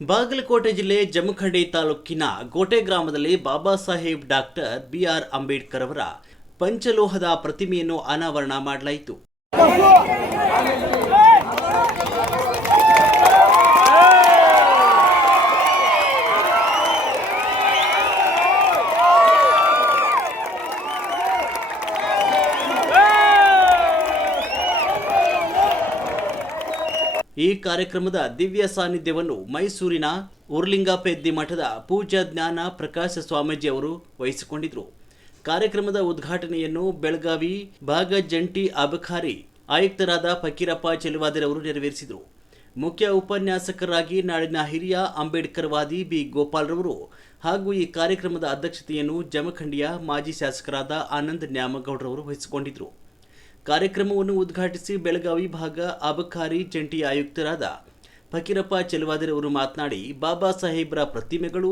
ಬಾಗಲಕೋಟೆ ಜಿಲ್ಲೆ ಜಮಖಂಡಿ ತಾಲೂಕಿನ ಗೋಟೆ ಗ್ರಾಮದಲ್ಲಿ ಬಾಬಾ ಸಾಹೇಬ್ ಡಾಕ್ಟರ್ ಬಿಆರ್ ಅಂಬೇಡ್ಕರ್ ಅವರ ಪಂಚಲೋಹದ ಪ್ರತಿಮೆಯನ್ನು ಅನಾವರಣ ಮಾಡಲಾಯಿತು. ಈ ಕಾರ್ಯಕ್ರಮದ ದಿವ್ಯ ಸಾನ್ನಿಧ್ಯವನ್ನು ಮೈಸೂರಿನ ಉರ್ಲಿಂಗಪೆದ್ದಿ ಮಠದ ಪೂಜ್ಯ ಜ್ಞಾನ ಪ್ರಕಾಶ ಸ್ವಾಮೀಜಿ ಅವರು ವಹಿಸಿಕೊಂಡಿದ್ದರು. ಕಾರ್ಯಕ್ರಮದ ಉದ್ಘಾಟನೆಯನ್ನು ಬೆಳಗಾವಿ ಭಾಗ ಜಂಟಿ ಅಬಕಾರಿ ಆಯುಕ್ತರಾದ ಫಕೀರಪ್ಪ ಚೆಲುವಾದಿರವರು ನೆರವೇರಿಸಿದರು. ಮುಖ್ಯ ಉಪನ್ಯಾಸಕರಾಗಿ ನಾಡಿನ ಹಿರಿಯ ಅಂಬೇಡ್ಕರ್ವಾದಿ ಬಿ ಗೋಪಾಲ್ರವರು ಹಾಗೂ ಈ ಕಾರ್ಯಕ್ರಮದ ಅಧ್ಯಕ್ಷತೆಯನ್ನು ಜಮಖಂಡಿಯ ಮಾಜಿ ಶಾಸಕರಾದ ಆನಂದ್ ನ್ಯಾಮಗೌಡರವರು ವಹಿಸಿಕೊಂಡಿದ್ದರು. ಕಾರ್ಯಕ್ರಮವನ್ನು ಉದ್ಘಾಟಿಸಿ ಬೆಳಗಾವಿ ಭಾಗ ಅಬಕಾರಿ ಜಂಟಿ ಆಯುಕ್ತರಾದ ಫಕೀರಪ್ಪ ಚೆಲುವಾದಿರವರು ಮಾತನಾಡಿ, ಬಾಬಾ ಸಾಹೇಬ್ರ ಪ್ರತಿಮೆಗಳು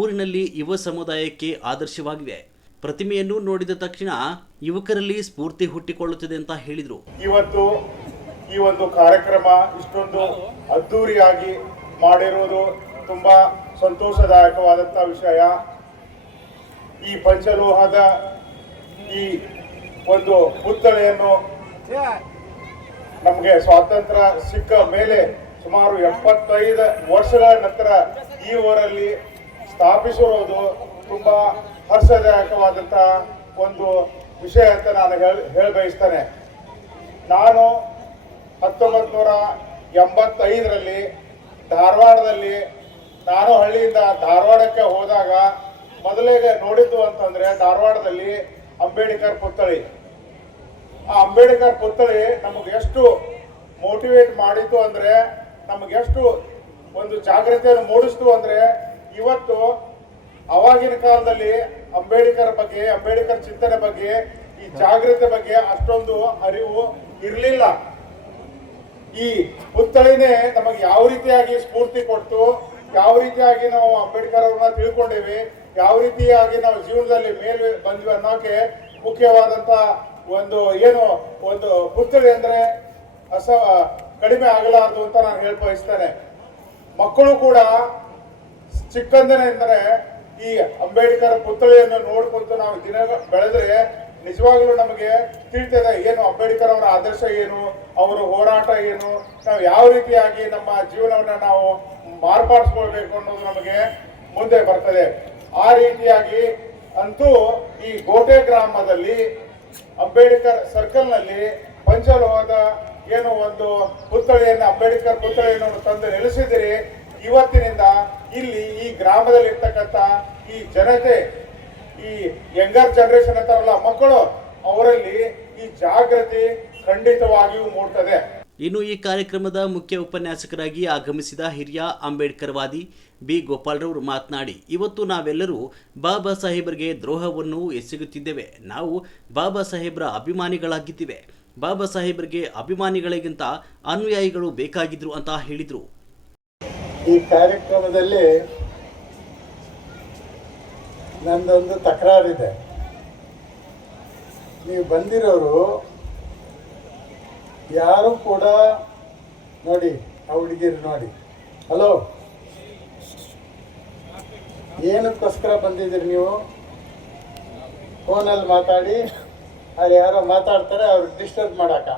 ಊರಿನಲ್ಲಿ ಯುವ ಸಮುದಾಯಕ್ಕೆ ಆದರ್ಶವಾಗಿವೆ. ಪ್ರತಿಮೆಯನ್ನು ನೋಡಿದ ತಕ್ಷಣ ಯುವಕರಲ್ಲಿ ಸ್ಫೂರ್ತಿ ಹುಟ್ಟಿಕೊಳ್ಳುತ್ತದೆ ಅಂತ ಹೇಳಿದರು. ಇವತ್ತು ಈ ಒಂದು ಕಾರ್ಯಕ್ರಮ ಇಷ್ಟೊಂದು ಅದ್ದೂರಿಯಾಗಿ ಮಾಡಿರುವುದು ತುಂಬಾ ಸಂತೋಷದಾಯಕವಾದಂತಹ ವಿಷಯ. ಈ ಪಂಚಲೋಹದ ಈ ಒಂದು ಪುತ್ಥಳಿಯನ್ನು ನಮಗೆ ಸ್ವಾತಂತ್ರ್ಯ ಸಿಕ್ಕ ಮೇಲೆ ಸುಮಾರು 75 ವರ್ಷಗಳ ನಂತರ ಈ ಊರಲ್ಲಿ ಸ್ಥಾಪಿಸಿರುವುದು ತುಂಬಾ ಹರ್ಷದಾಯಕವಾದಂತಹ ಒಂದು ವಿಷಯ ಅಂತ ನಾನು ಹೇಳ ಬಯಸ್ತೇನೆ. ನಾನು 1985ರಲ್ಲಿ ಧಾರವಾಡದಲ್ಲಿ, ನಾನು ಹಳ್ಳಿಯಿಂದ ಧಾರವಾಡಕ್ಕೆ ಹೋದಾಗ ಮೊದಲಿಗೆ ನೋಡಿದ್ದು ಅಂತಂದ್ರೆ ಧಾರವಾಡದಲ್ಲಿ ಅಂಬೇಡ್ಕರ್ ಪುತ್ಥಳಿ. ಆ ಅಂಬೇಡ್ಕರ್ ಪುತ್ಥಳಿ ನಮಗೆ ಎಷ್ಟು ಮೋಟಿವೇಟ್ ಮಾಡಿತು ಅಂದ್ರೆ, ನಮಗೆ ಎಷ್ಟು ಒಂದು ಜಾಗೃತಿಯನ್ನು ಮೂಡಿಸ್ತು ಅಂದ್ರೆ, ಇವತ್ತು ಅವಾಗಿನ ಕಾಲದಲ್ಲಿ ಅಂಬೇಡ್ಕರ್ ಬಗ್ಗೆ, ಅಂಬೇಡ್ಕರ್ ಚಿಂತನೆ ಬಗ್ಗೆ, ಈ ಜಾಗೃತಿ ಬಗ್ಗೆ ಅಷ್ಟೊಂದು ಅರಿವು ಇರಲಿಲ್ಲ. ಈ ಪುತ್ಥಳಿನೇ ನಮಗೆ ಯಾವ ರೀತಿಯಾಗಿ ಸ್ಫೂರ್ತಿ ಕೊಟ್ಟು, ಯಾವ ರೀತಿಯಾಗಿ ನಾವು ಅಂಬೇಡ್ಕರ್ ಅವ್ರನ್ನ ತಿಳ್ಕೊಂಡೇವಿ, ಯಾವ ರೀತಿಯಾಗಿ ನಾವು ಜೀವನದಲ್ಲಿ ಮೇಲೆ ಬಂದ್ವಿ ಅನ್ನೋಕೆ ಮುಖ್ಯವಾದಂತ ಒಂದು ಪುತ್ಥಳಿ ಅಂದ್ರೆ ಕಡಿಮೆ ಆಗಲಾರದು ಅಂತ ನಾನು ಬಯಸ್ತೇನೆ. ಮಕ್ಕಳು ಕೂಡ ಚಿಕ್ಕಂದಿನಿಂದಲೇ ಈ ಅಂಬೇಡ್ಕರ್ ಪುತ್ಥಳಿಯನ್ನು ನೋಡ್ಕೊಂತ ನಾವು ದಿನ ಬೆಳೆದ್ರೆ ನಿಜವಾಗ್ಲೂ ನಮಗೆ ತಿಳಿತದೆ ಏನು ಅಂಬೇಡ್ಕರ್ ಅವರ ಆದರ್ಶ ಏನು, ಅವರ ಹೋರಾಟ ಏನು, ನಾವು ಯಾವ ರೀತಿಯಾಗಿ ನಮ್ಮ ಜೀವನವನ್ನ ನಾವು ಮಾರ್ಪಾಡಿಸ್ಕೊಳ್ಬೇಕು ಅನ್ನೋದು ನಮಗೆ ಮುಂದೆ ಬರ್ತದೆ. ಆ ರೀತಿಯಾಗಿ ಅಂತೂ ಈ ಗೋಟೆ ಗ್ರಾಮದಲ್ಲಿ ಅಂಬೇಡ್ಕರ್ ಸರ್ಕಲ್ ನಲ್ಲಿ ಪಂಚಲೋಹದ ಏನು ಒಂದು ಪುತ್ಥಳಿಯನ್ನು, ಅಂಬೇಡ್ಕರ್ ಪುತ್ಥಳಿಯನ್ನು ತಂದು ನೆಲೆಸಿದಿರಿ. ಇವತ್ತಿನಿಂದ ಇಲ್ಲಿ ಈ ಗ್ರಾಮದಲ್ಲಿ ಇರ್ತಕ್ಕಂಥ ಈ ಜನತೆ, ಈ ಯಂಗರ್ ಜನರೇಷನ್ ಅಂತಾರಲ್ಲ ಮಕ್ಕಳು, ಅವರಲ್ಲಿ ಈ ಜಾಗೃತಿ ಖಂಡಿತವಾಗಿಯೂ ಮೂಡ್ತದೆ. ಇನ್ನು ಈ ಕಾರ್ಯಕ್ರಮದ ಮುಖ್ಯ ಉಪನ್ಯಾಸಕರಾಗಿ ಆಗಮಿಸಿದ ಹಿರಿಯ ಅಂಬೇಡ್ಕರ್ವಾದಿ ಬಿ ಗೋಪಾಲ್ರವರು ಮಾತನಾಡಿ, ಇವತ್ತು ನಾವೆಲ್ಲರೂ ಬಾಬಾ ಸಾಹೇಬರಿಗೆ ದ್ರೋಹವನ್ನು ಎಸಗುತ್ತಿದ್ದೇವೆ. ನಾವು ಬಾಬಾ ಸಾಹೇಬ್ರ ಅಭಿಮಾನಿಗಳಾಗಿದ್ದೇವೆ. ಬಾಬಾ ಸಾಹೇಬರಿಗೆ ಅಭಿಮಾನಿಗಳಿಗಿಂತ ಅನುಯಾಯಿಗಳು ಬೇಕಾಗಿದ್ರು ಅಂತ ಹೇಳಿದರು. ಈ ಕಾರ್ಯಕ್ರಮದಲ್ಲಿ ನಂದೊಂದು ತಕರಾರಿದೆ. ನೀವು ಬಂದಿರೋರು ಯಾರು ಕೂಡ ನೋಡಿ, ಆ ಹುಡುಗಿರು ನೋಡಿ, ಹಲೋ, ಏನಕ್ಕೋಸ್ಕರ ಬಂದಿದ್ದೀರಿ ನೀವು? ಫೋನಲ್ಲಿ ಮಾತಾಡಿ, ಅಲ್ಲಿ ಯಾರೋ ಮಾತಾಡ್ತಾರೆ, ಅವ್ರಿಗೆ ಡಿಸ್ಟರ್ಬ್ ಮಾಡಾಕ.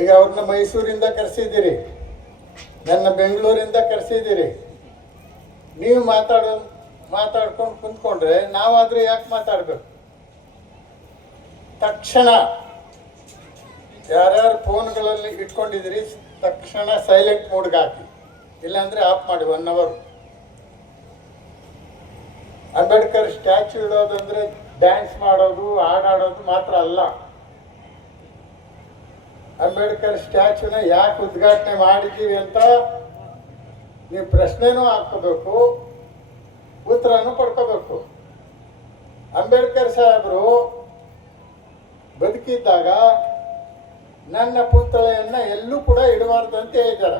ಈಗ ಅವ್ರನ್ನ ಮೈಸೂರಿಂದ ಕರೆಸಿದ್ದೀರಿ, ನನ್ನ ಬೆಂಗಳೂರಿಂದ ಕರೆಸಿದ್ದೀರಿ. ನೀವು ಮಾತಾಡ್ಕೊಂಡು ಕುಂತ್ಕೊಂಡ್ರೆ ನಾವಾದ್ರೂ ಯಾಕೆ ಮಾತಾಡ್ಬೇಕು? ತಕ್ಷಣ ಯಾರ್ಯಾರು ಫೋನ್ಗಳಲ್ಲಿ ಇಟ್ಕೊಂಡಿದ್ದೀರಿ ತಕ್ಷಣ ಸೈಲೆಂಟ್ ಮೋಡ್ಗೆ ಹಾಕಿ, ಇಲ್ಲಾಂದ್ರೆ ಆಫ್ ಮಾಡಿ 1 ಅವರ್. ಅಂಬೇಡ್ಕರ್ ಸ್ಟ್ಯಾಚ್ಯೂ ಇಡೋದಂದ್ರೆ ಡ್ಯಾನ್ಸ್ ಮಾಡೋದು, ಹಾಡಾಡೋದು ಮಾತ್ರ ಅಲ್ಲ. ಅಂಬೇಡ್ಕರ್ ಸ್ಟ್ಯಾಚ್ಯೂನ ಯಾಕೆ ಉದ್ಘಾಟನೆ ಮಾಡಿದ್ದೀವಿ ಅಂತ ನೀವು ಪ್ರಶ್ನೆನೂ ಹಾಕೋಬೇಕು, ಉತ್ತರನೂ ಪಡ್ಕೋಬೇಕು. ಅಂಬೇಡ್ಕರ್ ಸಾಹೇಬರು ಬದುಕಿದ್ದಾಗ ನನ್ನ ಪುತ್ಥಳಿಯನ್ನ ಎಲ್ಲೂ ಕೂಡ ಇಡಬಾರ್ದು ಅಂತ ಹೇಳಿದ್ದಾರೆ.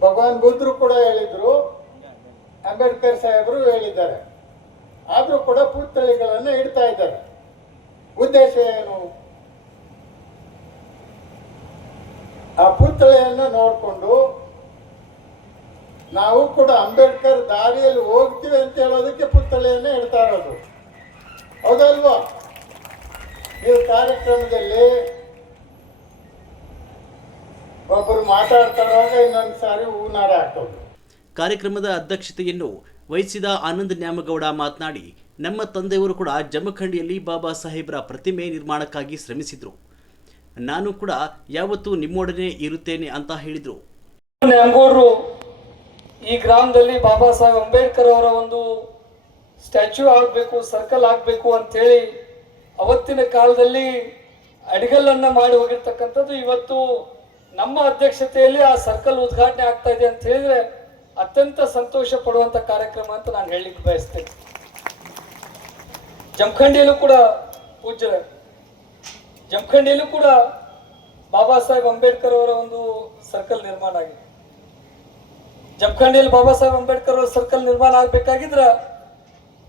ಭಗವಾನ್ ಬುದ್ಧರು ಕೂಡ ಹೇಳಿದ್ರು, ಅಂಬೇಡ್ಕರ್ ಸಾಹೇಬರು ಹೇಳಿದ್ದಾರೆ. ಆದ್ರೂ ಕೂಡ ಪುತ್ಥಳಿಗಳನ್ನು ಇಡ್ತಾ ಇದ್ದಾರೆ. ಉದ್ದೇಶ ಏನು? ಆ ಪುತ್ಥಳಿಯನ್ನು ನೋಡಿಕೊಂಡು ನಾವು ಕೂಡ ಅಂಬೇಡ್ಕರ್ ದಾರಿಯಲ್ಲಿ ಹೋಗ್ತೀವಿ ಅಂತ ಹೇಳೋದಕ್ಕೆ ಪುತ್ಥಳಿಯನ್ನೇ ಇಡ್ತಾ ಇರೋದು, ಹೌದಲ್ವಾ? ನೀವು ಕಾರ್ಯಕ್ರಮದಲ್ಲಿ ಒಬ್ಬರು ಮಾತಾಡ್ತಾರಾಗ ಇನ್ನೊಂದು ಸಾರಿ ಹೂನಾರ ಹಾಕೋದು. ಕಾರ್ಯಕ್ರಮದ ಅಧ್ಯಕ್ಷತೆಯನ್ನು ವಹಿಸಿದ ಆನಂದ್ ನ್ಯಾಮಗೌಡ ಮಾತನಾಡಿ, ನಮ್ಮ ತಂದೆಯವರು ಕೂಡ ಜಮಖಂಡಿಯಲ್ಲಿ ಬಾಬಾ ಸಾಹೇಬ್ರ ಪ್ರತಿಮೆ ನಿರ್ಮಾಣಕ್ಕಾಗಿ ಶ್ರಮಿಸಿದ್ರು. ನಾನು ಕೂಡ ಯಾವತ್ತೂ ನಿಮ್ಮೊಡನೆ ಇರುತ್ತೇನೆ ಅಂತ ಹೇಳಿದರು. ನ್ಯಾಮಗೌಡರು ಈ ಗ್ರಾಮದಲ್ಲಿ ಬಾಬಾ ಸಾಹೇಬ್ ಅಂಬೇಡ್ಕರ್ ಅವರ ಒಂದು ಸ್ಟ್ಯಾಚ್ಯೂ ಆಗಬೇಕು, ಸರ್ಕಲ್ ಆಗಬೇಕು ಅಂತೇಳಿ ಅವತ್ತಿನ ಕಾಲದಲ್ಲಿ ಅಡಿಗಲ್ಲನ್ನು ಮಾಡಿ ಹೋಗಿರ್ತಕ್ಕಂಥದ್ದು ಇವತ್ತು ನಮ್ಮ ಅಧ್ಯಕ್ಷತೆಯಲ್ಲಿ ಆ ಸರ್ಕಲ್ ಉದ್ಘಾಟನೆ ಆಗ್ತಾ ಇದೆ ಅಂತ ಹೇಳಿದ್ರೆ ಅತ್ಯಂತ ಸಂತೋಷ ಪಡುವಂತ ಕಾರ್ಯಕ್ರಮ ಅಂತ ನಾನು ಹೇಳಲಿಕ್ಕೆ ಬಯಸ್ತೇನೆ. ಜಮಖಂಡಿಯಲ್ಲೂ ಕೂಡ ಪೂಜ್ಯರೇ, ಜಮಖಂಡಿಯಲ್ಲೂ ಕೂಡ ಬಾಬಾ ಸಾಹೇಬ್ ಅಂಬೇಡ್ಕರ್ ಅವರ ಒಂದು ಸರ್ಕಲ್ ನಿರ್ಮಾಣ ಆಗಿದೆ. ಜಮಖಂಡಿಯಲ್ಲಿ ಬಾಬಾ ಸಾಹೇಬ್ ಅಂಬೇಡ್ಕರ್ ಅವರ ಸರ್ಕಲ್ ನಿರ್ಮಾಣ ಆಗಬೇಕಾಗಿದ್ರ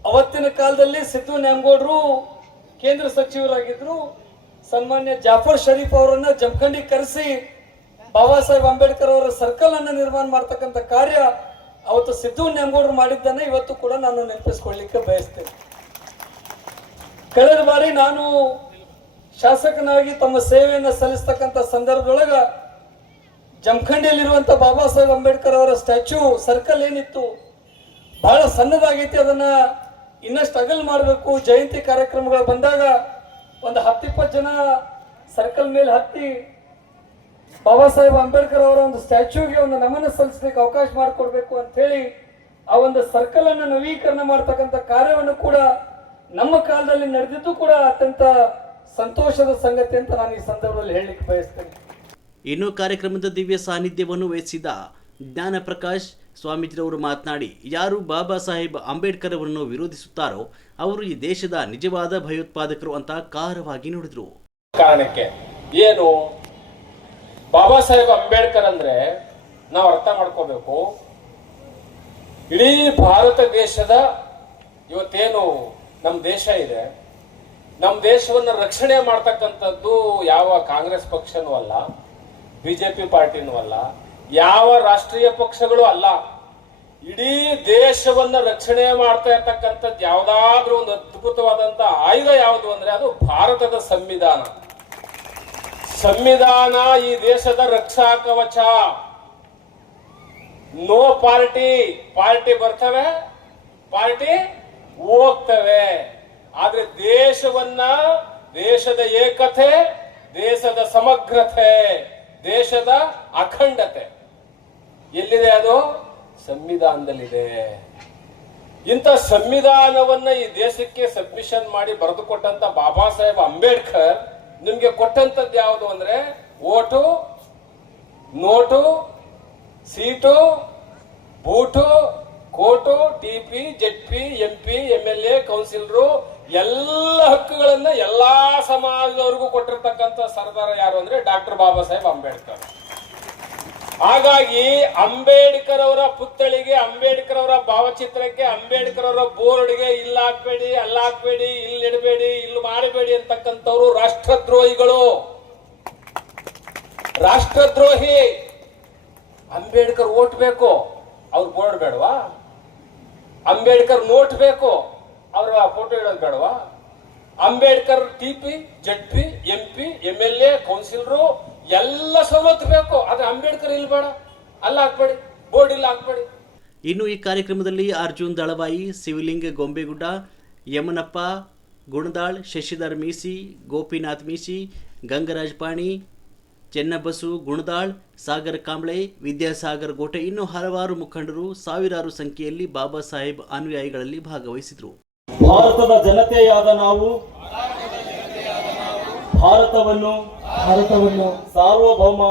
ಅವತ್ತಿನ ಕಾಲದಲ್ಲಿ ಸಿದ್ದು ನ್ಯಾಮಗೌಡರು ಕೇಂದ್ರ ಸಚಿವರಾಗಿದ್ರು. ಸನ್ಮಾನ್ಯ ಜಾಫರ್ ಶರೀಫ್ ಅವರನ್ನ ಜಮಖಂಡಿ ಕರೆಸಿ ಬಾಬಾ ಸಾಹೇಬ್ ಅಂಬೇಡ್ಕರ್ ಅವರ ಸರ್ಕಲ್ ಅನ್ನು ನಿರ್ಮಾಣ ಮಾಡ್ತಕ್ಕಂಥ ಕಾರ್ಯ ಅವತ್ತು ಸಿದ್ದು ನ್ಯಾಮಗೌಡರು ಮಾಡಿದ್ದನ್ನ ಇವತ್ತು ಕೂಡ ನಾನು ನೆನಪಿಸ್ಕೊಳ್ಳಿಕ್ಕೆ ಬಯಸ್ತೇನೆ. ಕಳೆದ ಬಾರಿ ನಾನು ಶಾಸಕನಾಗಿ ತಮ್ಮ ಸೇವೆಯನ್ನು ಸಲ್ಲಿಸ್ತಕ್ಕಂಥ ಸಂದರ್ಭದೊಳಗ ಜಮಖಂಡಿಯಲ್ಲಿರುವಂಥ ಬಾಬಾ ಸಾಹೇಬ್ ಅಂಬೇಡ್ಕರ್ ಅವರ ಸ್ಟ್ಯಾಚ್ಯೂ ಸರ್ಕಲ್ ಏನಿತ್ತು ಬಹಳ ಸಣ್ಣದಾಗೈತಿ, ಅದನ್ನ ಇನ್ನಷ್ಟು ಅಗಲ್ ಮಾಡಬೇಕು. ಜಯಂತಿ ಕಾರ್ಯಕ್ರಮಗಳು ಬಂದಾಗ ಒಂದು 10-20 ಜನ ಸರ್ಕಲ್ ಮೇಲೆ ಹತ್ತಿ ಬಾಬಾ ಸಾಹೇಬ್ ಅಂಬೇಡ್ಕರ್ ಅವರ ಒಂದು ಸ್ಟ್ಯಾಚ್ಯೂಗೆ ಒಂದು ನಮನ ಸಲ್ಲಿಸಲಿಕ್ಕೆ ಅವಕಾಶ ಮಾಡಿಕೊಡ್ಬೇಕು ಅಂತ ಹೇಳಿ ಆ ಒಂದು ಸರ್ಕಲ್ ಅನ್ನು ನವೀಕರಣ ಮಾಡ್ತಕ್ಕಂಥ ಕಾರ್ಯವನ್ನು ಕೂಡ ನಮ್ಮ ಕಾಲದಲ್ಲಿ ನಡೆದಿದ್ದು ಕೂಡ ಅತ್ಯಂತ ಸಂತೋಷದ ಸಂಗತಿ ಅಂತ ನಾನು ಈ ಸಂದರ್ಭದಲ್ಲಿ ಹೇಳಲಿಕ್ಕೆ ಬಯಸ್ತೇನೆ. ಇನ್ನು ಕಾರ್ಯಕ್ರಮದ ದಿವ್ಯ ಸಾನ್ನಿಧ್ಯವನ್ನು ವಹಿಸಿದ ಜ್ಞಾನ ಪ್ರಕಾಶ್ ಸ್ವಾಮೀಜಿರವರು ಮಾತನಾಡಿ, ಯಾರು ಬಾಬಾ ಸಾಹೇಬ್ ಅಂಬೇಡ್ಕರ್ ಅವರನ್ನು ವಿರೋಧಿಸುತ್ತಾರೋ ಅವರು ಈ ದೇಶದ ನಿಜವಾದ ಭಯೋತ್ಪಾದಕರು ಅಂತ ಖಾರವಾಗಿ ನುಡಿದರು. ಕಾರಣಕ್ಕೆ ಏನು ಬಾಬಾ ಸಾಹೇಬ್ ಅಂಬೇಡ್ಕರ್ ಅಂದ್ರೆ ನಾವು ಅರ್ಥ ಮಾಡ್ಕೋಬೇಕು, ಇಡೀ ಭಾರತ ದೇಶದ ಇವತ್ತೇನು ನಮ್ಮ ದೇಶ ಇದೆ, ನಮ್ಮ ದೇಶವನ್ನು ರಕ್ಷಣೆ ಮಾಡ್ತಕ್ಕಂಥದ್ದು ಯಾವ ಕಾಂಗ್ರೆಸ್ ಪಕ್ಷನೂ ಅಲ್ಲ, ಬಿಜೆಪಿ ಪಾರ್ಟಿನೂ ಅಲ್ಲ, ಯಾವ ರಾಷ್ಟ್ರೀಯ ಪಕ್ಷಗಳು ಅಲ್ಲ. ಇಡೀ ದೇಶವನ್ನ ರಕ್ಷಣೆ ಮಾಡ್ತಾ ಇರ್ತಕ್ಕಂಥದ್ದು ಯಾವ್ದಾದ್ರೂ ಒಂದು ಅದ್ಭುತವಾದಂತ ಆಯುಧ ಯಾವುದು ಅಂದ್ರೆ ಅದು ಭಾರತದ ಸಂವಿಧಾನ. ಸಂವಿಧಾನ ಈ ದೇಶದ ರಕ್ಷಾ ಕವಚ. ನೋ ಪಾರ್ಟಿ ಬರ್ತವೆ, ಪಾರ್ಟಿ ಹೋಗ್ತವೆ. ಆದ್ರೆ ದೇಶದ ಏಕತೆ, ದೇಶದ ಸಮಗ್ರತೆ, ದೇಶದ ಅಖಂಡತೆ ಎಲ್ಲಿದೆ? ಅದು ಸಂವಿಧಾನದಲ್ಲಿದೆ. ಇಂಥ ಸಂವಿಧಾನವನ್ನ ಈ ದೇಶಕ್ಕೆ ಸಬ್ಮಿಷನ್ ಮಾಡಿ ಬರೆದು ಕೊಟ್ಟಂತ ಬಾಬಾ ಸಾಹೇಬ್ ಅಂಬೇಡ್ಕರ್ ನಿಮ್ಗೆ ಕೊಟ್ಟಂತದ್ದು ಯಾವುದು ಅಂದ್ರೆ vote, note, seat, boot, coat, TP, ZP, MP, MLA, councillor ಎಲ್ಲ ಹಕ್ಕುಗಳನ್ನ ಎಲ್ಲಾ ಸಮಾಜದವರಿಗೂ ಕೊಟ್ಟಿರ್ತಕ್ಕಂಥ ಸರ್ದಾರ ಯಾರು ಅಂದ್ರೆ ಡಾಕ್ಟರ್ ಬಾಬಾ ಸಾಹೇಬ್ ಅಂಬೇಡ್ಕರ್. ಹಾಗಾಗಿ ಅಂಬೇಡ್ಕರ್ ಅವರ ಪುತ್ಥಳಿಗೆ, ಅಂಬೇಡ್ಕರ್ ಅವರ ಭಾವಚಿತ್ರಕ್ಕೆ, ಅಂಬೇಡ್ಕರ್ ಅವರ ಬೋರ್ಡ್ಗೆ ಇಲ್ಲಿ ಹಾಕ್ಬೇಡಿ, ಅಲ್ಲಿ ಹಾಕ್ಬೇಡಿ, ಇಲ್ಲಿ ಇಡಬೇಡಿ, ಇಲ್ಲಿ ಮಾಡಬೇಡಿ ಅಂತಕ್ಕಂಥವ್ರು ರಾಷ್ಟ್ರದ್ರೋಹಿಗಳು, ರಾಷ್ಟ್ರದ್ರೋಹಿ. ಅಂಬೇಡ್ಕರ್ ಓಟ್ ಬೇಕು, ಅವ್ರ ಬೋರ್ಡ್ ಬೇಡವಾ? ಅಂಬೇಡ್ಕರ್ ನೋಟ್ ಬೇಕು, ಅವರ ಫೋಟೋ ಇಡೋದು ಬೇಡವಾ? Ambedkar TP, ZP, MP, MLA, councillor ಎಲ್ಲ ಸವಲತ್ತು ಬೇಕು, ಆದ್ರೆ ಅಂಬೇಡ್ಕರ್ ಇಲ್ಲಿ ಬೇಡ, ಅಲ್ಲ ಹಾಕ್ಬೇಡಿ, ಬೋರ್ಡ್ ಇಲ್ಲ ಹಾಕ್ಬೇಡಿ. ಇನ್ನು ಈ ಕಾರ್ಯಕ್ರಮದಲ್ಲಿ ಅರ್ಜುನ್ ದಳವಾಯಿ, ಶಿವಲಿಂಗ ಗೊಂಬೆಗುಡ್ಡ, ಯಮನಪ್ಪ ಗುಣದಾಳ್, ಶಶಿಧರ್ ಮೀಸಿ, ಗೋಪಿನಾಥ್ ಮೀಸಿ, ಗಂಗರಾಜ್ ಪಾಣಿ, ಚೆನ್ನಬಸು ಗುಣದಾಳ್, ಸಾಗರ್ ಕಾಂಬ್ಳೆ, ವಿದ್ಯಾಸಾಗರ್ ಗೋಟೆ ಇನ್ನೂ ಹಲವಾರು ಮುಖಂಡರು ಸಾವಿರಾರು ಸಂಖ್ಯೆಯಲ್ಲಿ ಬಾಬಾ ಸಾಹೇಬ್ ಅನುಯಾಯಿಗಳಲ್ಲಿ ಭಾಗವಹಿಸಿದರು. ಭಾರತದ ಜನತೆಯಾದ ನಾವು ಭಾರತವನ್ನು ಸಾರ್ವಭೌಮ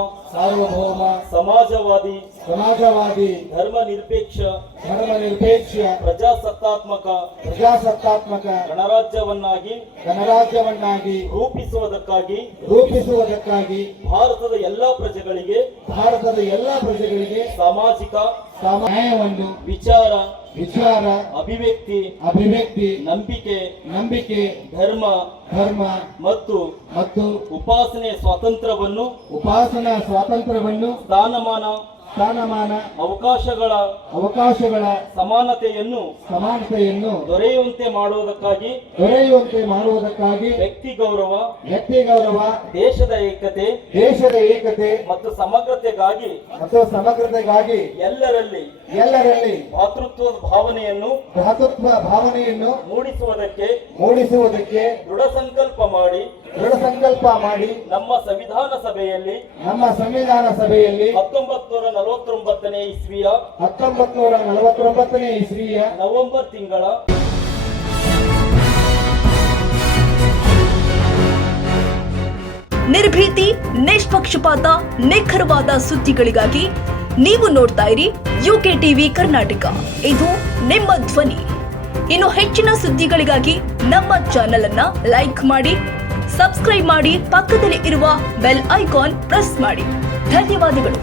ಸಮಾಜವಾದಿ ಧರ್ಮ ನಿರಪೇಕ್ಷ ಪ್ರಜಾಸತ್ತಾತ್ಮಕ ಗಣರಾಜ್ಯವನ್ನಾಗಿ ರೂಪಿಸುವುದಕ್ಕಾಗಿ ಭಾರತದ ಎಲ್ಲಾ ಪ್ರಜೆಗಳಿಗೆ ಸಾಮಾಜಿಕ ನ್ಯಾಯವನ್ನು ವಿಚಾರ ಅಭಿವ್ಯಕ್ತಿ ನಂಬಿಕೆ ಧರ್ಮ ಮತ್ತು ಉಪಾಸನೆ ಸ್ವಾತಂತ್ರ್ಯವನ್ನು ಸ್ಥಾನಮಾನ ಸ್ಥಾನಮಾನ ಅವಕಾಶಗಳ ಸಮಾನತೆಯನ್ನು ದೊರೆಯುವಂತೆ ಮಾಡುವುದಕ್ಕಾಗಿ ವ್ಯಕ್ತಿ ಗೌರವ ದೇಶದ ಏಕತೆ ಮತ್ತು ಸಮಗ್ರತೆಗಾಗಿ ಎಲ್ಲರಲ್ಲಿ ಭಾತೃತ್ವದ ಭಾವನೆಯನ್ನು ಮೂಡಿಸುವುದಕ್ಕೆ ದೃಢ ಸಂಕಲ್ಪ ಮಾಡಿ ನಮ್ಮ ಸಂವಿಧಾನ ಸಭೆಯಲ್ಲಿ 1949ನೇ ಇಸ್ವಿಯ ನವೆಂಬರ್ ತಿಂಗಳ ನಿರ್ಭೀತಿ, ನಿಷ್ಪಕ್ಷಪಾತ, ನಿಖರವಾದ ಸುದ್ದಿಗಳಿಗಾಗಿ ನೀವು ನೋಡ್ತಾ ಇರಿ ಯುಕೆ ಟಿವಿ ಕರ್ನಾಟಕ. ಇದು ನಿಮ್ಮ ಧ್ವನಿ. ಇನ್ನು ಹೆಚ್ಚಿನ ಸುದ್ದಿಗಳಿಗಾಗಿ ನಮ್ಮ ಚಾನೆಲ್ ಅನ್ನ ಲೈಕ್ ಮಾಡಿ, ಸಬ್ಸ್ಕ್ರೈಬ್ ಮಾಡಿ, ಪಕ್ಕದಲ್ಲಿ ಇರುವ ಬೆಲ್ ಐಕಾನ್ ಪ್ರೆಸ್ ಮಾಡಿ. ಧನ್ಯವಾದಗಳು.